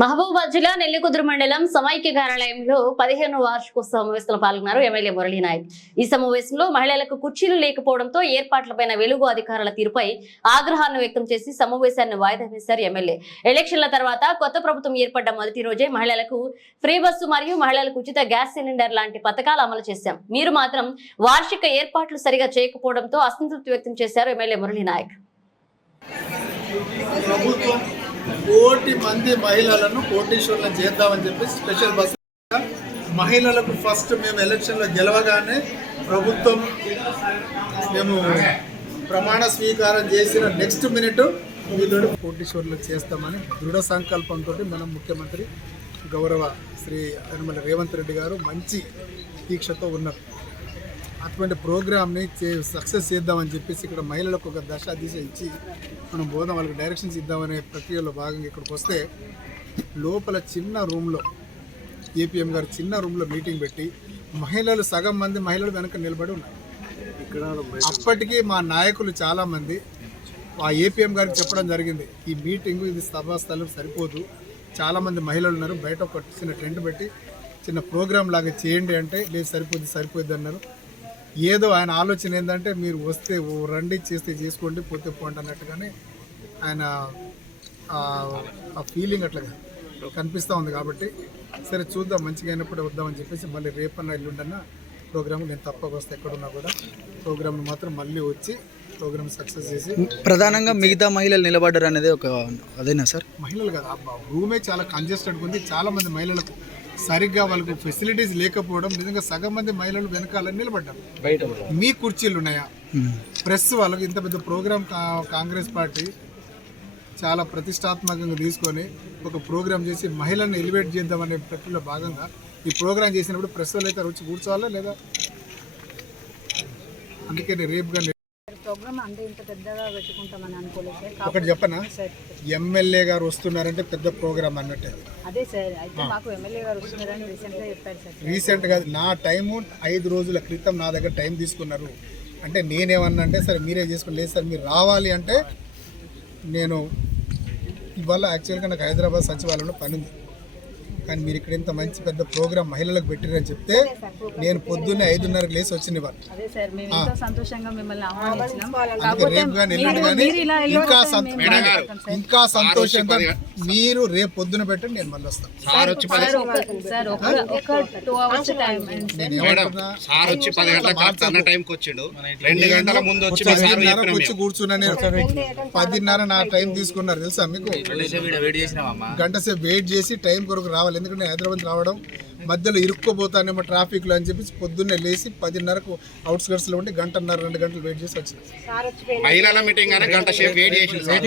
మహబూబాద్ జిల్లా నెల్లికుదురు మండలం సమైక్య కార్యాలయంలో పదిహేను వార్షికోత్సవ సమావేశంలో పాల్గొన్నారు ఎమ్మెల్యే మురళీ నాయక్. ఈ సమావేశంలో మహిళలకు కుర్చీలు లేకపోవడంతో ఏర్పాట్లపైన వెలుగు అధికారుల తీరుపై ఆగ్రహాన్ని వ్యక్తం చేసి సమావేశాన్ని వాయిదా వేశారు ఎమ్మెల్యే. ఎలక్షన్ల తర్వాత కొత్త ప్రభుత్వం ఏర్పడ్డ మొదటి రోజే మహిళలకు ఫ్రీ బస్సు మరియు మహిళలకు ఉచిత గ్యాస్ సిలిండర్ లాంటి పథకాలు అమలు చేశాం. మీరు మాత్రం వార్షిక ఏర్పాట్లు సరిగా చేయకపోవడంతో అసంతృప్తి వ్యక్తం చేశారు ఎమ్మెల్యే మురళీ నాయక్. ప్రభుత్వం కోటి మంది మహిళలను కోటీశ్వరులను చేద్దామని చెప్పి స్పెషల్ బస్ మహిళలకు ఫస్ట్ మేము ఎలక్షన్లో గెలవగానే ప్రభుత్వం మేము ప్రమాణ స్వీకారం చేసిన నెక్స్ట్ మినిట్ వీళ్ళు కోటీశ్వరులకు చేస్తామని దృఢ సంకల్పంతో మన ముఖ్యమంత్రి గౌరవ శ్రీ యనమల రేవంత్ రెడ్డి గారు మంచి దీక్షతో ఉన్నారు. అటువంటి ప్రోగ్రామ్ని చే సక్సెస్ చేద్దామని చెప్పేసి ఇక్కడ మహిళలకు ఒక దశ దిశ ఇచ్చి మనం పోదాం వాళ్ళకి డైరెక్షన్స్ ఇద్దామనే ప్రక్రియలో భాగంగా ఇక్కడికి వస్తే లోపల చిన్న రూమ్లో ఏపీఎం గారు చిన్న రూమ్లో మీటింగ్ పెట్టి మహిళలు సగం మంది మహిళలు వెనక నిలబడి ఉన్నారు. అప్పటికి మా నాయకులు చాలామంది ఆ ఏపీఎం గారికి చెప్పడం జరిగింది ఈ మీటింగ్ ఇది సభా స్థలం సరిపోదు. చాలామంది మహిళలు ఉన్నారు బయట ఒక చిన్న టెంట్ పెట్టి చిన్న ప్రోగ్రామ్ లాగా చేయండి అంటే లేదు సరిపోద్ది సరిపోద్ది అన్నారు. ఏదో ఆయన ఆలోచన ఏంటంటే మీరు వస్తే రండి చేస్తే చేసుకోండి పోతే పోండి అన్నట్టుగానే ఆయన ఆ- ఫీలింగ్ అట్లా కనిపిస్తూ ఉంది కాబట్టి సరే చూద్దాం మంచిగా అయినప్పుడు వద్దామని చెప్పేసి మళ్ళీ రేపన్న ఎల్లుండన్న ప్రోగ్రామ్ నేను తప్పక వస్తే ఎక్కడున్నా కూడా. ప్రోగ్రామ్ మాత్రం మళ్ళీ వచ్చి ప్రోగ్రామ్ సక్సెస్ చేసి ప్రధానంగా మిగతా మహిళలు నిలబడ్డారు అనేది ఒక అదేనా సార్? మహిళలు కదా రూమే చాలా కంజెస్టెడ్ ఉంది. చాలా మంది మహిళలకు సరిగ్గా వాళ్ళకు ఫెసిలిటీస్ లేకపోవడం నిజంగా సగం మంది మహిళలు వెనకాల నిలబడ్డారు. మీ కుర్చీలు ఉన్నాయా? ప్రెస్ వాళ్ళకి ఇంత పెద్ద ప్రోగ్రామ్ కా- కాంగ్రెస్ పార్టీ చాలా ప్రతిష్టాత్మకంగా తీసుకొని ఒక ప్రోగ్రామ్ చేసి మహిళలను ఎలివేట్ చేద్దామనే ప్రక్రియలో భాగంగా ఈ ప్రోగ్రామ్ చేసినప్పుడు ప్రెస్ వాళ్ళు అయితే వచ్చి కూర్చోవాలా లేదా? అందుకే నేను రేపుగా ప్రోగ్రామ్ అంతే ఇంత పెద్దగా పెట్టుకుంటామని అనుకోలేదు. సార్ ఒకటి చెప్పనా ఎమ్మెల్యే గారు వస్తున్నారంటే పెద్ద ప్రోగ్రామ్ అన్నట్టే. అదే సార్ అయితే మాకు ఎమ్మెల్యే గారు వస్తున్నారని రీసెంట్గా చెప్పారు సార్. రీసెంట్గా నా టైము ఐదు రోజుల క్రితం నా దగ్గర టైం తీసుకున్నారు. అంటే నేనేమన్నా అంటే సరే మీరే చేసుకోండి. లేదు సార్ మీరు రావాలి అంటే నేను ఇవాళ యాక్చువల్గా నాకు హైదరాబాద్ సచివాలయంలో పని ఉంది కానీ మీరు ఇక్కడ ఇంత మంచి పెద్ద ప్రోగ్రామ్ మహిళలకు పెట్టిరని చెప్తే నేను పొద్దున్నే ఐదున్నరకు లేసి వచ్చిన ఇంకా సంతోషంగా మీరు రేపు పొద్దున పెట్టండి నేను మళ్ళీ వస్తాను. వచ్చి కూర్చున్నా నేను పదిన్నర నా టైం తీసుకున్నారు తెలుసా మీకు? గంట సేపు వెయిట్ చేసి టైం కొరకు రావాలి. ఎందుకంటే నేను హైదరాబాద్ రావడం మధ్యలో ఇరుక్కోబోతానేమో ట్రాఫిక్లో అని చెప్పి పొద్దున్నే లేచి పదిన్నరకు అవుట్స్కట్స్లో ఉండి గంటన్నర రెండు గంటలు వెయిట్ చేసి వచ్చిన. మహిళల మీటింగ్ అని గంట సేపు వెయిట్ చేసిండు సార్